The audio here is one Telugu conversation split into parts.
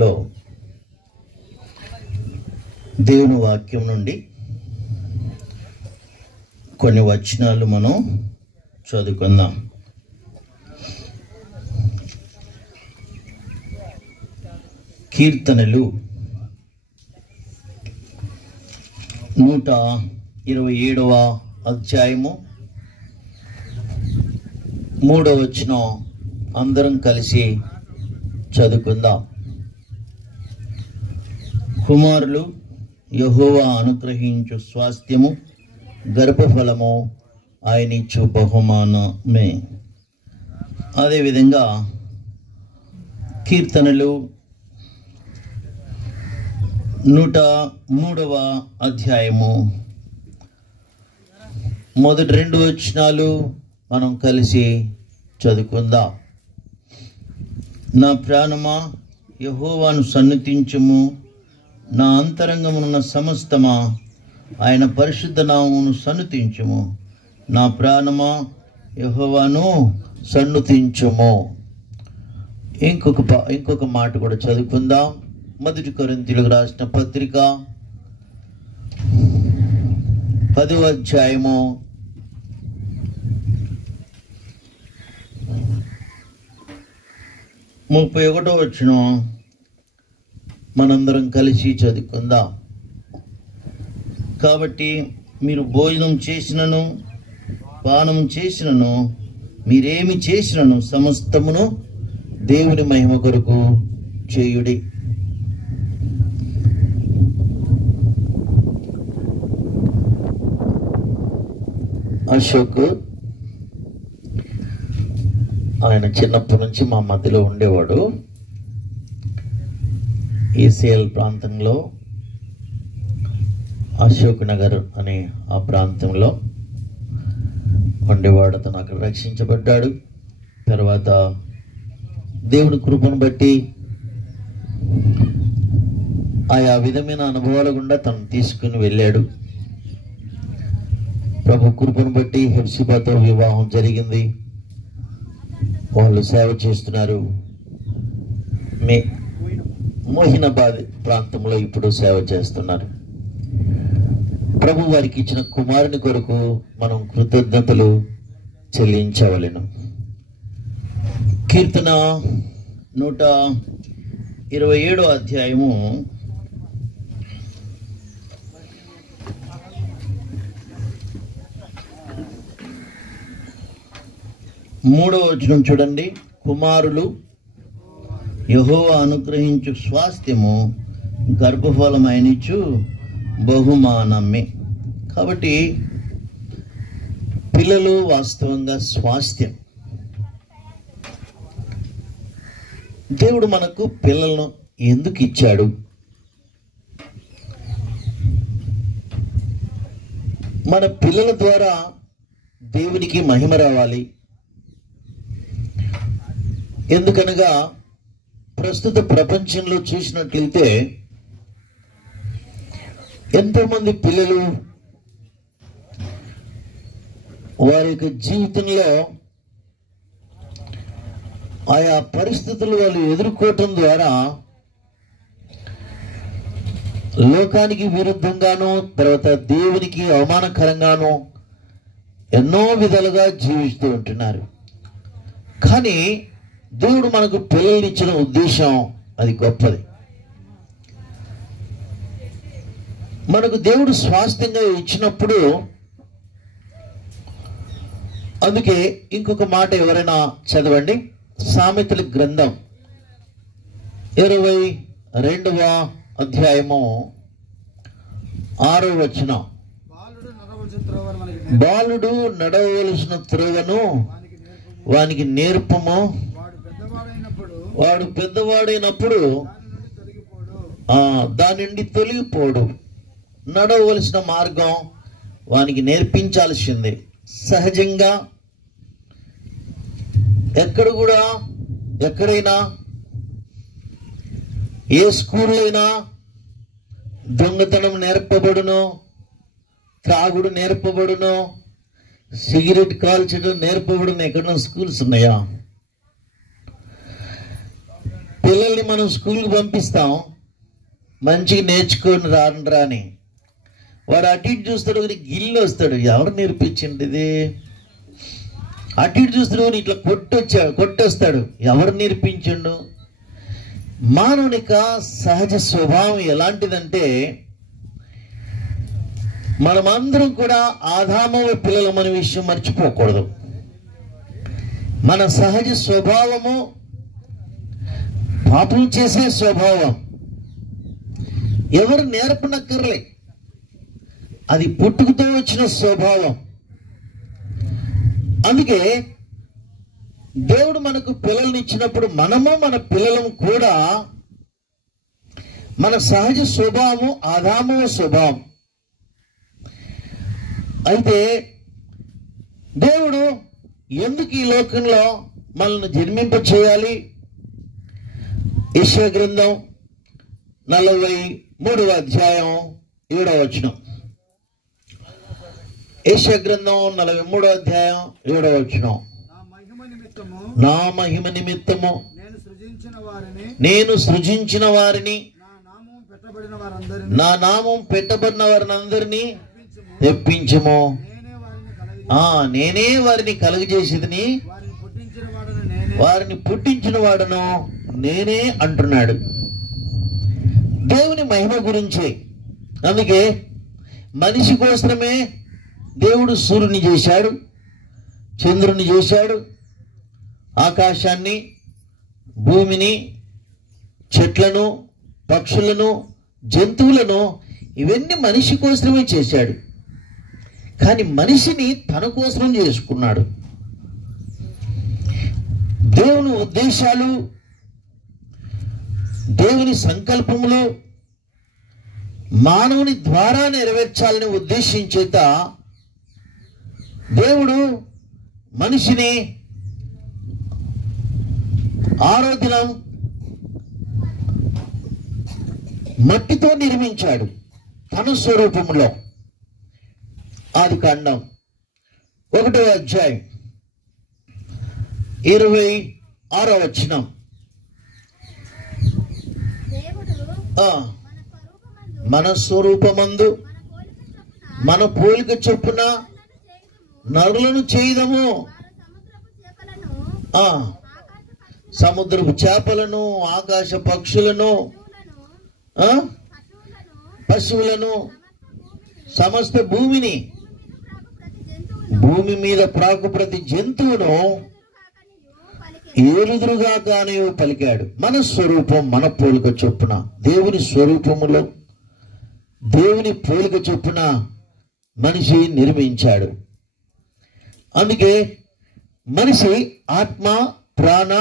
లో దేవుని వాక్యం నుండి కొన్ని వచనాలు మనం చదువుకుందాం. కీర్తనలు 127వ అధ్యాయము 3వ వచనం అందరం కలిసి చదువుకుందాం. కుమారులు యెహోవా అనుగ్రహించు స్వాస్థ్యము, గర్భఫలము ఆయనిచ్చు బహుమానమే. అదేవిధంగా కీర్తనలు 103వ అధ్యాయము మొదటి 2 వచనాలు మనం కలిసి చదువుకుందాం. నా ప్రాణమా యెహోవాను సన్నుతించుము, నా అంతరంగమునున్న సమస్తమా ఆయన పరిశుద్ధ నామమును సన్నుతించుము. నా ప్రాణమా యెహోవాను సన్నుతించుము. ఇంకొక మాట కూడా చదువుకుందాం. 1 కొరింథీయులకు రాసిన పత్రిక 10వ అధ్యాయము 31వ వచనం మనందరం కలిసి చదువుకుందాం. కాబట్టి మీరు భోజనం చేసినను పానం చేసినను మీరేమి చేసినను సమస్తమును దేవుని మహిమ కొరకు చేయుడి. అశోక్ ఆయన చిన్నప్పటి నుంచి మా మధ్యలో ఉండేవాడు. ఈసీఎల్ ప్రాంతంలో అశోక్ నగర్ అనే ఆ ప్రాంతంలో ఉండేవాడు. అతను అక్కడ రక్షించబడ్డాడు. తర్వాత దేవుని కృపను బట్టి ఆయా విధమైన అనుభవాల గుండా తను తీసుకుని వెళ్ళాడు. ప్రభు కృపను బట్టి హెప్సిబాతో వివాహం జరిగింది. వాళ్ళు సేవ చేస్తున్నారు. మోహినాబాద్ ప్రాంతంలో ఇప్పుడు సేవ చేస్తున్నారు. ప్రభు వారికి ఇచ్చిన కుమారుని కొరకు మనం కృతజ్ఞతలు చెల్లించవలెను. కీర్తన 127వ అధ్యాయము 3వ వచనం చూడండి. కుమారులు యెహోవా అనుగ్రహించు స్వాస్థ్యము, గర్భఫలం ఆయనిచ్చు బహుమానమే. కాబట్టి పిల్లలు వాస్తవంగా స్వాస్థ్యం. దేవుడు మనకు పిల్లలను ఎందుకు ఇచ్చాడు? మన పిల్లల ద్వారా దేవునికి మహిమ రావాలి. ఎందుకనగా ప్రస్తుత ప్రపంచంలో చూసినట్లయితే ఎంతోమంది పిల్లలు వారి యొక్క జీవితంలో ఆయా పరిస్థితులు వాళ్ళు ఎదుర్కోవటం ద్వారా లోకానికి విరుద్ధంగానూ తర్వాత దేవునికి అవమానకరంగానూ ఎన్నో విధాలుగా జీవిస్తూ ఉంటున్నారు. కానీ దేవుడు మనకు పిల్లల్ని ఇచ్చిన ఉద్దేశం అది గొప్పది. మనకు దేవుడు స్వాస్థ్యంగా ఇచ్చినప్పుడు, అందుకే ఇంకొక మాట ఎవరైనా చదవండి. సామెతల గ్రంథం 22వ అధ్యాయము 6వ వచనం. బాలుడు నడవలసిన త్రోవను వానికి నేర్పము, వాడు పెద్దవాడైనప్పుడు దాని నుండి తొలగిపోడు. నడవలసిన మార్గం వానికి నేర్పించాల్సిందే. సహజంగా ఎక్కడైనా ఏ స్కూల్లో అయినా దొంగతనం నేర్పబడును, త్రాగుడు నేర్పబడును, సిగరెట్ కాల్చడం నేర్పబడును. ఎక్కడైనా స్కూల్స్ ఉన్నాయా? పిల్లల్ని మనం స్కూల్కి పంపిస్తాం, మంచిగా నేర్చుకొని రానురా అని. వాడు అటు ఇటు చూస్తాడు కానీ గిల్లు వస్తాడు, ఎవరు నేర్పించండి ఇది. అటు ఇటు చూస్తాడు కానీ ఇట్లా కొట్టొస్తాడు, ఎవరు నేర్పించండు. మానవునిక సహజ స్వభావం ఎలాంటిదంటే, మనమందరం కూడా ఆదాము పిల్లలు మన విషయం మర్చిపోకూడదు. మన సహజ స్వభావము పాపం చేసే స్వభావం. ఎవరు నేర్పనక్కర్లే, అది పుట్టుకతో వచ్చిన స్వభావం. అందుకే దేవుడు మనకు పిల్లల్ని ఇచ్చినప్పుడు మనము మన పిల్లలను కూడా మన సహజ స్వభావము ఆదాము స్వభావం. అయితే దేవుడు ఎందుకు ఈ లోకంలో మనల్ని జన్మింప చేయాలి? యెషయా గ్రంథం 43వ అధ్యాయం 7వ వచనం. యెషయా గ్రంథం 43వ అధ్యాయం 7వ వచనం. నా మహిమ నిమిత్తము నేను సృజించిన వారిని, నా నామం పెట్టబడిన వారిని తెప్పించము. నేనే వారిని కలుగజేసేదని, వారిని పుట్టించిన వాడను నేనే అంటున్నాడు. దేవుని మహిమ గురించి. అందుకే మనిషి కోసమే దేవుడు సూర్యుని చేశాడు, చంద్రుని చేశాడు, ఆకాశాన్ని, భూమిని, చెట్లను, పక్షులను, జంతువులను. ఇవన్నీ మనిషి కోసమే చేశాడు. కానీ మనిషిని తన కోసం చేసుకున్నాడు. దేవుని ఉద్దేశాలు, దేవుని సంకల్పములు మానవుని ద్వారా నెరవేర్చాలని ఉద్దేశించేత దేవుడు మనిషిని 6వ దినం మట్టితో నిర్మించాడు తన స్వరూపంలో. ఆదికాండం 1వ అధ్యాయం 26వ వచనం. మన స్వరూపమందు మన పోలిక చొప్పున నరులను చేయదము. సముద్రపు చేపలను, ఆకాశ పక్షులను, పశువులను, సమస్త భూమిని, భూమి మీద ప్రాకు ప్రతి జంతువును ఏలుదురుగా కానీ పలికాడు. మన స్వరూపం మన పోలిక చొప్పున, దేవుని స్వరూపములో దేవుని పోలిక చొప్పున మనిషి నిర్మించాడు. అందుకే మనిషి ఆత్మ, ప్రాణ,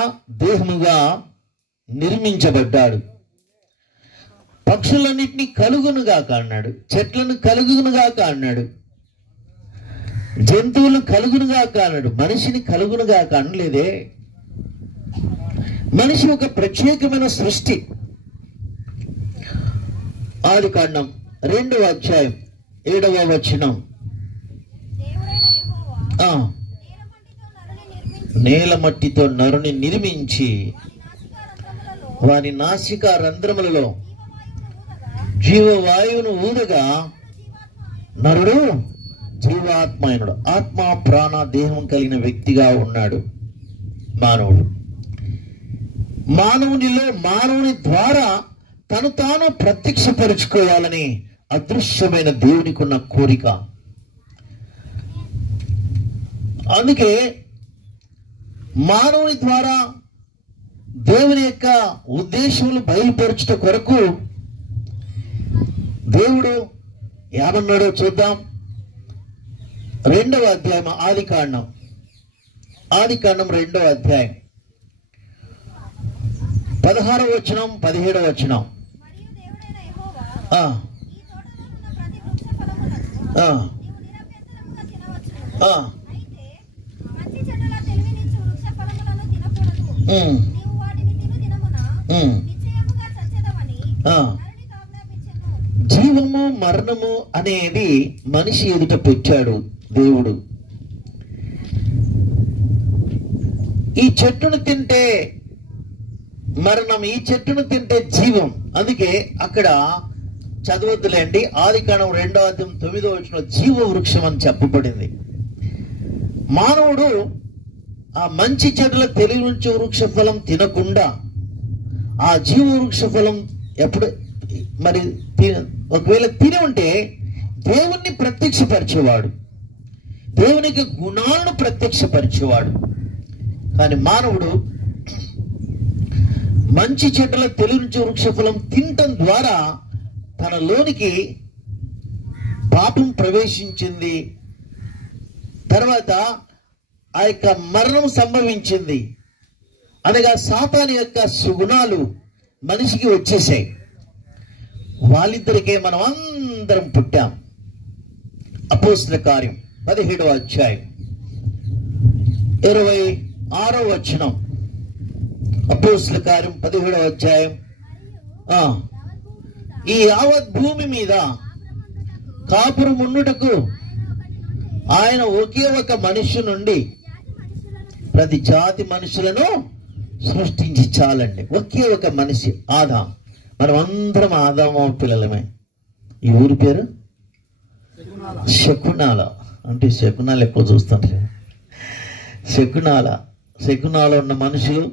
దేహముగా నిర్మించబడ్డాడు. పక్షులన్నింటినీ కలుగునుగా అన్నాడు, చెట్లను కలుగునుగా అన్నాడు, జంతువులను కలుగునుగా అన్నాడు. మనిషిని కలుగునుగా అనలేదే. మనిషి ఒక ప్రత్యేకమైన సృష్టి. ఆదికాండం 2వ అధ్యాయం 7వ వచనం. నేల మట్టితో నరుని నిర్మించి వారి నాసిక రంధ్రములలో జీవవాయువును ఊదగా నరుడు జీవాత్మయునుడు, ఆత్మ, ప్రాణ, దేహం కలిగిన వ్యక్తిగా ఉన్నాడు మానవుడు. మానవునిలో, మానవుని ద్వారా తను తాను ప్రత్యక్షపరుచుకోవాలని అదృశ్యమైన దేవునికి ఉన్న కోరిక. అందుకే మానవుని ద్వారా దేవుని యొక్క ఉద్దేశములు బయలుపరచుట కొరకు దేవుడు ఏమన్నాడో చూద్దాం. 2వ అధ్యాయం ఆదికాండం 2వ అధ్యాయం 16వ వచనం, 17వ వచనం. జీవము మరణము అనేది మనిషి ఎదుట పెట్టాడు దేవుడు. ఈ చెట్టును తింటే మరణం, ఈ చెట్టును తింటే జీవం. అందుకే అక్కడ చదవద్దులేండి, ఆదికాండం 2:9 జీవ వృక్షం అని చెప్పబడింది. మానవుడు ఆ మంచి చెడుల తెలివి నుంచి వృక్ష ఫలం తినకుండా ఆ జీవ వృక్ష ఫలం ఎప్పుడు మరి ఒకవేళ తిని ఉంటే దేవుణ్ణి ప్రత్యక్షపరిచేవాడు, దేవునికి గుణాలను ప్రత్యక్షపరిచేవాడు. కానీ మానవుడు మంచి చెడ్డల తెలివి నుంచి వృక్ష ఫలం తినటం ద్వారా తనలోనికి పాపం ప్రవేశించింది. తర్వాత ఆ యొక్క మరణం సంభవించింది. అనగా సాతాను యొక్క సుగుణాలు మనిషికి వచ్చేసాయి. వాళ్ళిద్దరికే మనం అందరం పుట్టాం. అపోస్తలుల కార్యం 17వ అధ్యాయం 26వ వచనం. అపోస్తలుల కార్యం 17వ అధ్యాయం. ఈ యావత్ భూమి మీద కాపురం ఉండుటకు ఆయన ఒకే ఒక మనిషి నుండి ప్రతి జాతి మనుషులను సృష్టించి చాలండి. ఒకే ఒక మనిషి ఆదాం. మనం అందరం ఆదాము పిల్లలమే. ఈ ఊరి పేరు శకునాల. అంటే శకునాలు ఎక్కువ చూస్తాను. శకునాల ఉన్న మనుషులు,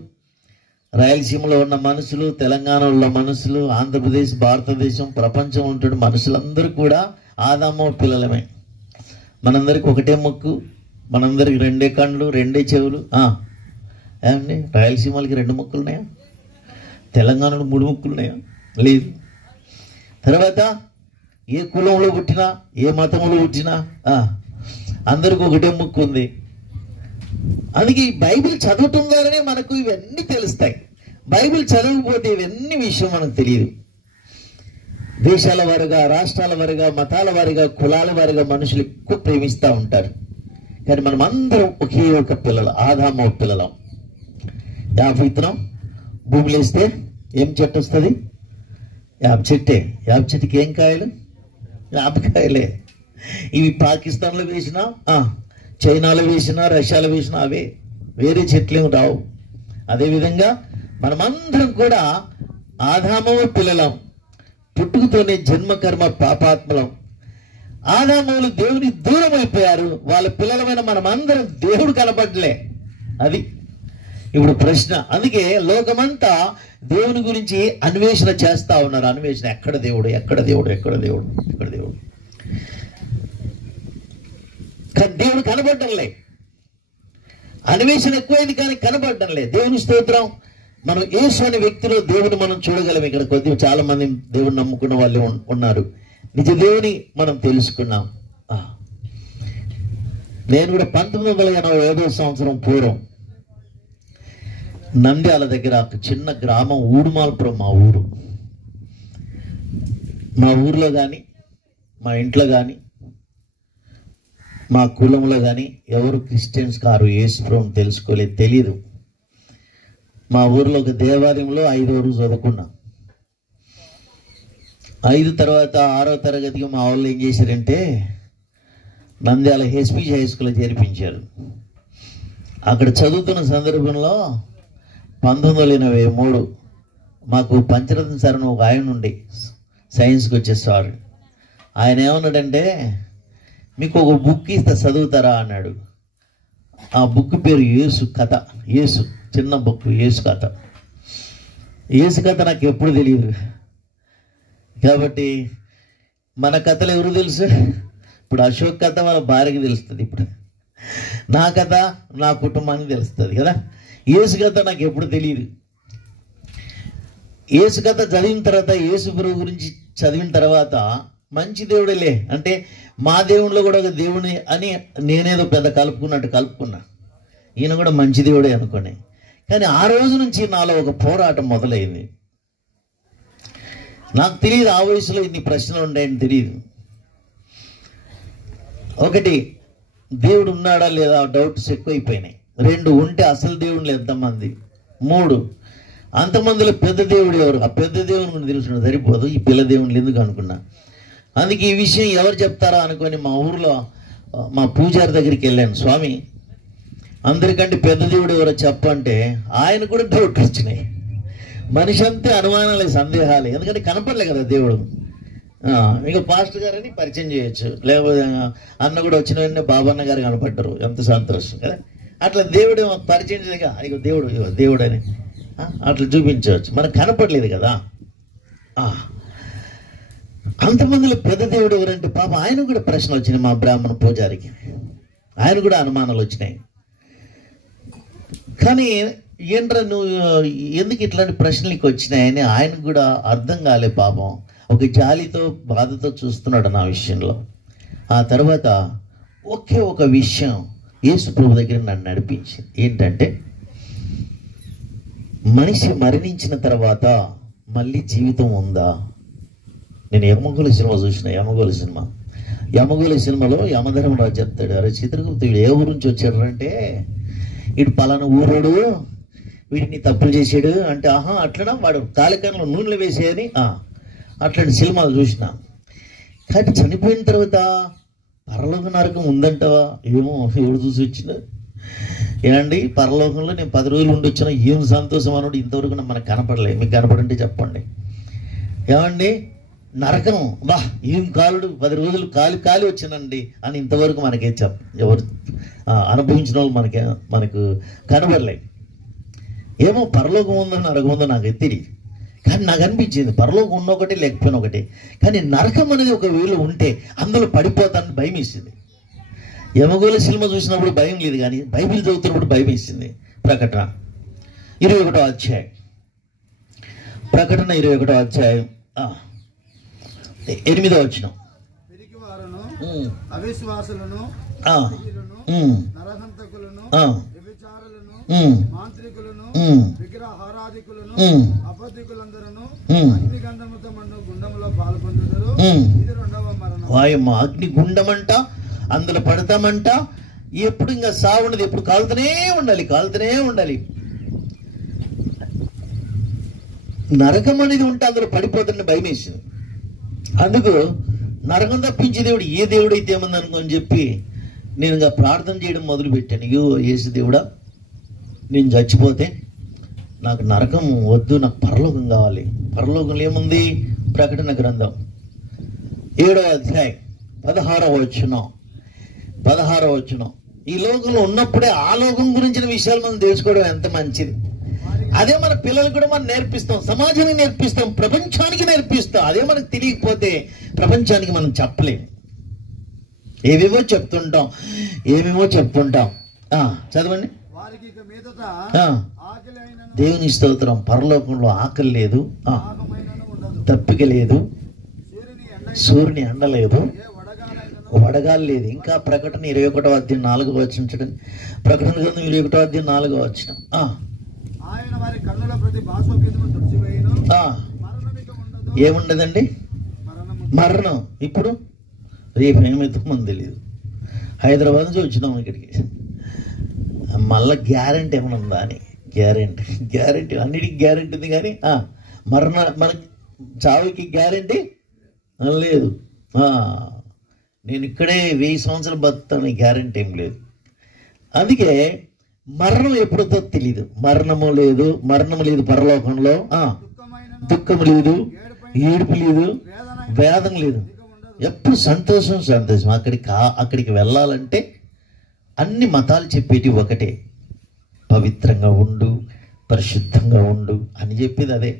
రాయలసీమలో ఉన్న మనుషులు, తెలంగాణలో ఉన్న మనుషులు, ఆంధ్రప్రదేశ్, భారతదేశం, ప్రపంచం ఉంటున్న మనుషులందరూ కూడా ఆదాము పిల్లలమే. మనందరికి ఒకటే ముక్కు, మనందరికి 2 కళ్ళు, 2 చెవులు. ఏమండి, రాయలసీమలకి 2 ముక్కులు ఉన్నాయా? తెలంగాణలో 3 ముక్కులు ఉన్నాయా? లేదు. తర్వాత ఏ కులంలో పుట్టినా, ఏ మతంలో పుట్టినా అందరికి ఒకటే ముక్కు ఉంది. అందుకే ఈ బైబిల్ చదవటం ద్వారానే మనకు ఇవన్నీ తెలుస్తాయి. బైబిల్ చదవకపోతే ఇవన్నీ విషయం మనకు తెలియదు. దేశాల వారుగా, రాష్ట్రాల వారుగా, మతాల వారుగా, కులాల వారుగా మనుషులు ఎక్కువ ప్రేమిస్తూ ఉంటారు. కానీ మనం అందరం ఒకే ఒక పిల్లలు, ఆదాము పిల్లలం. యాప విత్తనం భూమిలో వేస్తే ఏం చెట్టు వస్తుంది? యాప చెట్టే. యాప చెట్టుకి ఏం కాయలు? యాపకాయలే. ఇవి పాకిస్తాన్లో వేసినా, చైనాలో వేసినా, రష్యాలో వేసినా అవే, వేరే చెట్లేం రావు. అదేవిధంగా మనమందరం కూడా ఆదాము పిల్లలం. పుట్టుకతోనే జన్మకర్మ పాపాత్మలం. ఆదాములు దేవుని దూరం అయిపోయారు. వాళ్ళ పిల్లలమైన మనమందరం దేవుడు కనపడలే. అది ఇప్పుడు ప్రశ్న. అందుకే లోకమంతా దేవుని గురించి అన్వేషణ చేస్తా ఉన్నారు. అన్వేషణ, ఎక్కడ దేవుడు, ఎక్కడ దేవుడు, ఎక్కడ దేవుడు, ఎక్కడ దేవుడు. కానీ దేవుడు కనపడటంలే. అన్వేషణ ఎక్కువైంది కానీ కనపడటంలే. దేవుని స్తోత్రం. మనం యేసు అనే వ్యక్తిలో దేవుని మనం చూడగలం. ఇక్కడ కొద్దిగా చాలా మంది దేవుని నమ్ముకున్న వాళ్ళు ఉన్నారు. నిజ దేవుని మనం తెలుసుకున్నాం. నేను కూడా 1985వ సంవత్సరం పూర్వం నంద్యాల దగ్గర ఒక చిన్న గ్రామం ఊడుమాల్పురం మా ఊరు. మా ఊర్లో కానీ, మా ఇంట్లో కానీ, మా కులంలో కానీ ఎవరు క్రిస్టియన్స్ కారు, యేసుప్రభువుని తెలుసుకోలేదు, తెలియదు. మా ఊర్లో ఒక దేవాలయంలో 5వ రోజు చదువుకున్నా. 5 తర్వాత 6వ తరగతికి మా వాళ్ళు ఏం చేశారంటే నంద్యాల హెచ్పి హై స్కూల్లో చేర్పించారు. అక్కడ చదువుతున్న సందర్భంలో 1983 మాకు పంచరత్న సార్ అని ఒక ఆయన ఉండి సైన్స్కి వచ్చేసాడు. ఆయన ఏమన్నాడంటే, మీకు ఒక బుక్ ఇస్తే చదువుతారా అన్నాడు. ఆ బుక్ పేరు యేసు కథ. యేసు చిన్న బుక్, యేసు కథ. యేసు కథ నాకు ఎప్పుడు తెలియదు. కాబట్టి మన కథలు ఎవరు తెలుసు? ఇప్పుడు అశోక్ కథ వాళ్ళ భార్యకి తెలుస్తుంది. ఇప్పుడు నా కథ నా కుటుంబానికి తెలుస్తుంది కదా. యేసు కథ నాకు ఎప్పుడు తెలియదు. యేసు కథ చదివిన తర్వాత, యేసు ప్రభు గురించి చదివిన తర్వాత మంచి దేవుడులే అంటే మా దేవుడిలో కూడా ఒక దేవుని అని నేనేదో పెద్ద కలుపుకున్నా. ఈయన కూడా మంచి దేవుడే అనుకోని. కానీ ఆ రోజు నుంచి నాలో ఒక పోరాటం మొదలైంది. నాకు తెలియదు ఆ వయసులో ఇన్ని ప్రశ్నలు ఉన్నాయని తెలియదు. ఒకటి, దేవుడు ఉన్నాడా లేదా డౌట్స్ ఎక్కువైపోయినాయి. 2, ఉంటే అసలు దేవుళ్ళు ఎంతమంది? 3, అంతమందిలో పెద్ద దేవుడు ఎవరు? ఆ పెద్ద దేవుని గురించి తెలుసుకున్న సరిపోదు, ఈ పిల్ల దేవుళ్ళు ఎందుకు అనుకున్నా. అందుకే ఈ విషయం ఎవరు చెప్తారా అనుకొని మా ఊర్లో మా పూజారి దగ్గరికి వెళ్ళాను. స్వామి, అందరికంటే పెద్ద దేవుడు ఎవరో చెప్పంటే ఆయన కూడా డౌట్ వచ్చినాయి. మనిషి అంతే అనుమానాలే, సందేహాలే, ఎందుకంటే కనపడలే కదా దేవుడు. ఇక పాస్టర్ గారని పరిచయం చేయొచ్చు, లేకపోతే అన్న కూడా వచ్చిన వెంటనే బాబన్న గారు కనపడ్డారు, ఎంత సంతోషం కదా. అట్లా దేవుడు పరిచయం చేయగా ఇక దేవుడు అని అట్లా చూపించవచ్చు, మనకు కనపడలేదు కదా. అంతమందిలో పెద్ద దేవుడు ఎవరంటే పాప ఆయన కూడా ప్రశ్నలు వచ్చినాయి. మా బ్రాహ్మణ పూజారికి ఆయన కూడా అనుమానాలు వచ్చినాయి. కానీ ఏంట్రా నువ్వు ఎందుకు ఇట్లాంటి ప్రశ్నలకి వచ్చినాయని ఆయనకు కూడా అర్థం కాలే పాపం. ఒక జాలితో బాధతో చూస్తున్నాడు నా విషయంలో. ఆ తర్వాత ఒకే ఒక విషయం యేసు ప్రభు దగ్గర నన్ను నడిపించింది. ఏంటంటే మనిషి మరణించిన తర్వాత మళ్ళీ జీవితం ఉందా? నేను యమగోళ సినిమా చూసిన, యమగోళ సినిమాలో యమధర్మరాజు చెప్తాడు, అరే చిత్రగుప్తుడు ఏ ఊరు నుంచి వచ్చాడంటే ఇటు పలానా ఊరోడు వీడిని తప్పులు చేసాడు అంటే, అట్లనా వాడు కాలికన్లో నూనెలు వేసేయని అట్లాంటి సినిమాలు చూసిన. కానీ చనిపోయిన తర్వాత పరలోక నరకం ఉందంటావా? ఏమో ఎవడు చూసి వచ్చిందా ఏమండి? పరలోకంలో నేను 10 రోజులు ఉండి వచ్చినా ఏం సంతోషం అన్నాడు ఇంతవరకు మనకు కనపడలేదు. మీకు కనపడంటే చెప్పండి. ఏమండి నరకం బా ఏం కాలుడు 10 రోజులు కాలి వచ్చినండి అని ఇంతవరకు మనకే ఎవరు అనుభవించిన వాళ్ళు మనకు కనబడలేదు. ఏమో పరలోకం ఉందో నరకం ఉందో నాకు తెలియదు, కానీ నాకు అనిపించింది పరలోకం ఉన్న ఒకటి లేకపోయినా ఒకటి. కానీ నరకం అనేది ఒక వీలు ఉంటే అందులో పడిపోతానని భయం వేసింది. యమగోళ సినిమా చూసినప్పుడు భయం లేదు, కానీ బైబిల్ చదువుతున్నప్పుడు భయం వేసింది. ప్రకటన 21వ అధ్యాయం, ప్రకటన 21వ అధ్యాయం 8వ వచనం. అవిశ్వాసులను, నరహంతకులను, వ్యభిచారులను, మాంత్రికులను, విగ్రహారాధికులను, అబద్ధికులందరూ అగ్నిగంధముతో మండు గుండములో పాల్పొందుతారు. ఇది 2వ మరణం. వాయమ్మ, అగ్ని గుండమంట, అందులో పడతామంట. ఎప్పుడు ఇంకా సావుండదు, ఎప్పుడు కాలుతూనే ఉండాలి. నరకం అనేది ఉంటే అందులో పడిపోతుందని భయం వేసింది. అందుకు నరకం తప్పించే దేవుడు ఏ దేవుడు అయితే ఏమన్నా అనుకోని చెప్పి నేను ఇంకా ప్రార్థన చేయడం మొదలుపెట్టాను. యేసు దేవుడా, నేను చచ్చిపోతే నాకు నరకం వద్దు, నాకు పరలోకం కావాలి. పరలోకంలో ఏముంది? ప్రకటన గ్రంథం 7వ అధ్యాయం 16వ వచనం. ఈ లోకంలో ఉన్నప్పుడే ఆ లోకం గురించిన విషయాలు మనం తెలుసుకోవడం ఎంత మంచిది. అదే మన పిల్లలకు కూడా మనం నేర్పిస్తాం, సమాజానికి నేర్పిస్తాం, ప్రపంచానికి నేర్పిస్తాం. అదే మనకు తెలియకపోతే ప్రపంచానికి మనం చెప్పలేము. ఏమేమో చెప్తుంటాం. చదవండి. దేవుని స్తోత్రం. పరలోకంలో ఆకలి లేదు, తప్పిక లేదు, సూర్యుని ఎండలేదు, వడగాలి లేదు. ఇంకా ప్రకటన 21వ అధ్యాయం 4వ వచనం చూడండి. ప్రకటన గ్రంథం 21వ అధ్యాయం 4వ వచనం. ఏముండదండి? మరణం. ఇప్పుడు రేపు ఏమవుతుందో తెలియదు. హైదరాబాద్ నుంచి వచ్చినాం ఇక్కడికి, మళ్ళీ గ్యారెంటీ ఏమైనా ఉందా అని. గ్యారెంటీ అన్నిటికీ గ్యారెంటీ ఉంది, కానీ మనకి చావుకి గ్యారెంటీ లేదు. నేను ఇక్కడే 1000 సంవత్సరాలు బతుకుతాను, గ్యారెంటీ ఏం లేదు. అందుకే మరణం ఎప్పుడుతో తెలియదు. మరణము లేదు పరలోకంలో. దుఃఖము లేదు, ఏడుపు లేదు, వేదన లేదు. ఎప్పుడు సంతోషం. అక్కడికి వెళ్ళాలంటే అన్ని మతాలు చెప్పేటి ఒకటే, పవిత్రంగా ఉండు, పరిశుద్ధంగా ఉండు అని చెప్పేది అదే.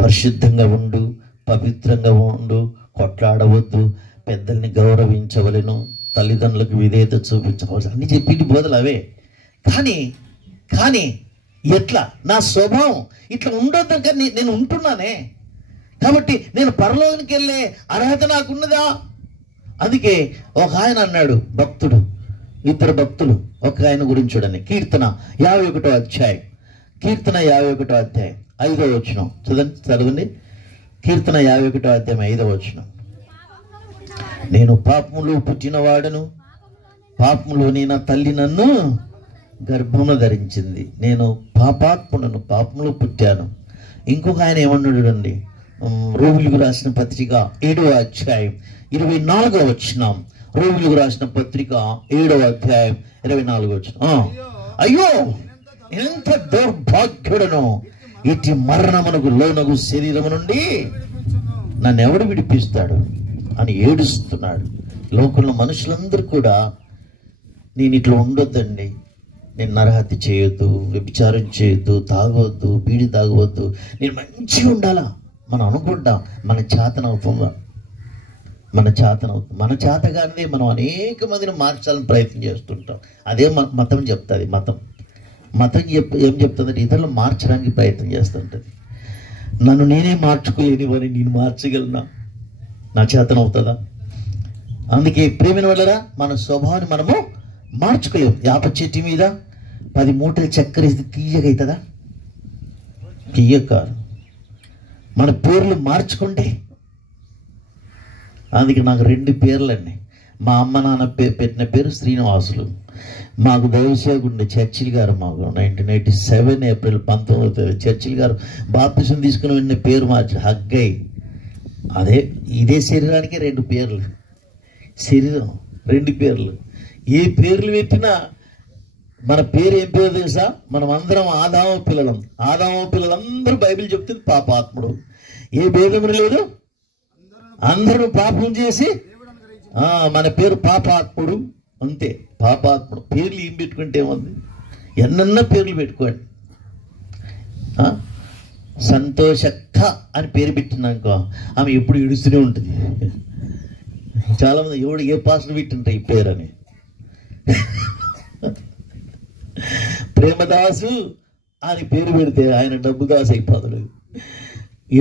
పరిశుద్ధంగా ఉండు, పవిత్రంగా ఉండు, కొట్లాడవద్దు, పెద్దల్ని గౌరవించవలెను, తల్లిదండ్రులకు విధేయత చూపించవలసి అన్ని చెప్పేటి బోధలు అవే. కానీ ఎట్లా నా స్వభావం ఇట్లా ఉండొద్దు, కానీ నేను ఉంటున్నానే, కాబట్టి నేను పరలోకానికి వెళ్ళే అర్హత నాకున్నదా? అందుకే ఒక ఆయన అన్నాడు, ఇద్దరు భక్తులు ఒక ఆయన గురించి చూడండి. కీర్తన 51వ అధ్యాయం 5వ వచనం చదవండి. కీర్తన 51వ అధ్యాయం 5వ వచనం. నేను పాపములో పుట్టినవాడను, పాపములోని నా తల్లి నన్ను గర్భమును ధరించింది. నేను పాపాత్ముడను, పాపములో పుట్టాను. ఇంకొక ఆయన ఏమన్నాడు చూడండి, రోమిలకు రాసిన పత్రిక 7వ అధ్యాయం 24వ వచనం. రోమిలకు రాసిన పత్రిక 7వ అధ్యాయం 24వ వచనం. అయ్యో ఎంత దౌర్భాగ్యుడను, ఇటు మరణమునకు లోనగు శరీరము నుండి నన్ను ఎవడు విడిపిస్తాడు అని ఏడుస్తున్నాడు. లోకంలో మనుషులందరూ కూడా నేను ఇట్లా ఉండొద్దండి, నేను నరహత్య చేయొద్దు, వ్యభిచారం చేయొద్దు, తాగవద్దు, బీడి తాగవద్దు, నేను మంచిగా ఉండాలా మనం అనుకుంటాం. మన చేతనవుతుందా? మన చేత కానిదే మనం అనేక మందిని మార్చాలని ప్రయత్నం చేస్తుంటాం. అదే మతం చెప్తుంది. మతం ఏం చెప్తుందంటే ఇతరులు మార్చడానికి ప్రయత్నం చేస్తుంటుంది. నన్ను నేనే మార్చుకోలేని వారిని నేను మార్చగలనా? నా చేతనవుతుందా? అందుకే ప్రేమిన వాళ్ళరా, మన స్వభావాన్ని మనము మార్చుకోలేము. యాప చెట్టు మీద 10 మూటలు చక్కెర వేస్తే తీయగా అవుతుందా? తీయకారు. మన పేర్లు మార్చుకుంటే, అందుకే నాకు 2 పేర్లండి. మా అమ్మ నాన్న పెట్టిన పేరు శ్రీనివాసులు. మాకు దైవసేవకుడు చర్చిల్ గారు, మాకు 1987 ఏప్రిల్ 19 చర్చిల్ గారు బాప్తిసం తీసుకుని వెంటనే పేరు మార్చి హగ్గై. ఇదే శరీరానికి 2 పేర్లు. శరీరం 2 పేర్లు. ఏ పేర్లు పెట్టినా మన పేరు ఏం పేరు తెలుసా? మనం అందరం ఆదాము పిల్లలం. ఆదాము పిల్లలందరూ బైబిల్ చెప్తుంది పాపాత్ముడు. ఏ భేదము లేదు, అందరూ పాపం చేసి మన పేరు పాపాత్ముడు. అంతే, పాపాత్ముడు. పేర్లు ఏం పెట్టుకుంటే ఏముంది? ఎన్నన్నా పేర్లు పెట్టుకోండి. సంతోషక్క అని పేరు పెట్టినాకో ఆమె ఎప్పుడు ఏడుస్తూనే ఉంటుంది. చాలామంది ఏ పాస్టర్ పెట్టింటారు ఈ పేరు అని. ప్రేమదాసు అని పేరు పెడితే ఆయన డబ్బు దాసు అయిపోతాడు.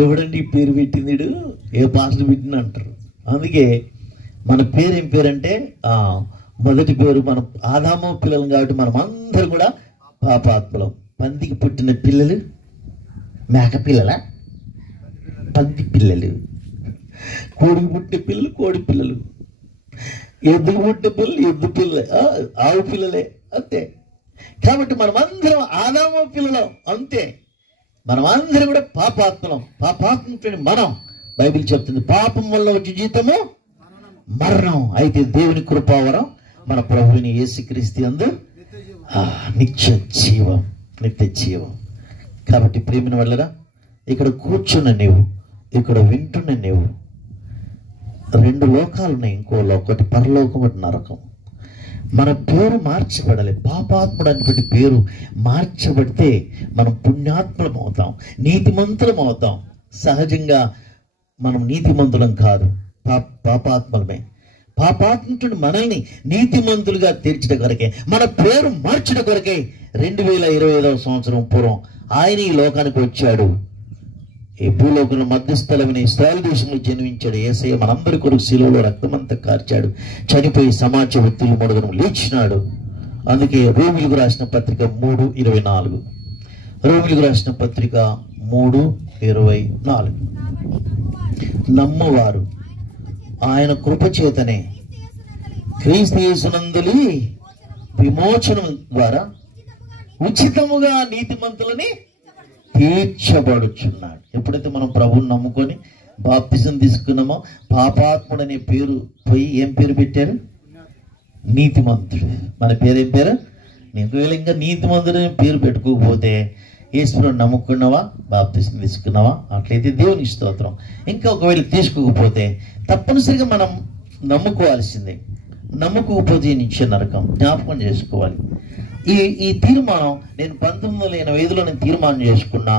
ఎవడండి ఈ పేరు పెట్టింది? ఏ పాస్టర్ పెట్టిన అంటారు. అందుకే మన పేరు ఏం పేరంటే మొదటి పేరు మనం ఆదాము పిల్లలు కాబట్టి మనం అందరం కూడా పాపాత్మలం. పందికి పుట్టిన పిల్లలు మేక పిల్లల, పంది పిల్లలు. కోడికి పుట్టిన పిల్లలు కోడి పిల్లలు, ఎద్దుకు పుట్టిన పిల్లలు ఎద్దు పిల్లలే, ఆవు పిల్లలే. అంతే. కాబట్టి మనమందరం ఆదాము పిల్లలం. అంతే. మనమందరం కూడా పాపాత్మలం. పాపాత్మ మనం బైబిల్ చెప్తుంది పాపం వల్ల వచ్చే జీతము మరణం. అయితే దేవుని కృపావరం మన ప్రభువుని యేసుక్రీస్తు యందు నిత్య జీవం. కాబట్టి ప్రేమిన వాళ్ళరా, ఇక్కడ కూర్చున్న నీవు, ఇక్కడ వింటున్న నీవు, 2 లోకాలు ఉన్నాయి. ఇంకో ఒకటి పరలోకం, ఒకటి నరకం. మన పేరు మార్చబడాలి. పాపాత్ముడు అనేటువంటి పేరు మార్చబడితే మనం పుణ్యాత్ములం అవుతాం, నీతిమంతులం అవుతాం. సహజంగా మనం నీతిమంతులం కాదు, పాపాత్మలమే. పాపాత్ముడు మనల్ని నీతిమంతులుగా తీర్చడం కొరకే, మన పేరు మార్చడం కొరకే 2025వ సంవత్సరం పూర్వం ఆయన ఈ లోకానికి వచ్చాడు. ఈ భూలోకంలో మధ్యస్థలమైన ఇశ్రాయేలు దేశంలో జన్మించాడు. యేసయ్య మనందరి కొరకు శిలువలో రక్తమంతా కార్చాడు, చనిపోయి సమాజ వ్యక్తులు మొదలను లేచినాడు. అందుకే రోమిలకు రాసిన పత్రిక 3:24, రోమిలకు రాసిన పత్రిక 3:24, నమ్మువారు ఆయన కృపచేతనే క్రీస్తు యేసునందులి విమోచనం ద్వారా ఉచితముగా నీతిమంతులని తీర్చబడుచున్నాడు. ఎప్పుడైతే మనం ప్రభువుని నమ్ముకొని బాప్తిజం తీసుకున్నామో పాపాత్ముడు అనే పేరు పోయి ఏం పేరు పెట్టారు? నీతిమంతుడు. మన పేరు ఏం పేరు? ఒకవేళ ఇంకా నీతిమంతుడు అనే పేరు పెట్టుకోకపోతే యేసుని నమ్ముకున్నావా, బాప్తిజం తీసుకున్నావా? అట్లయితే దేవునికి స్తోత్రం. ఇంకా ఒకవేళ తీసుకోకపోతే తప్పనిసరిగా మనం నమ్ముకోవాల్సిందే. నమ్ముకోకపోతే నిత్య నరకం. జ్ఞాపకం చేసుకోవాలి. ఈ తీర్మానం నేను 1985లో నేను తీర్మానం చేసుకున్నా.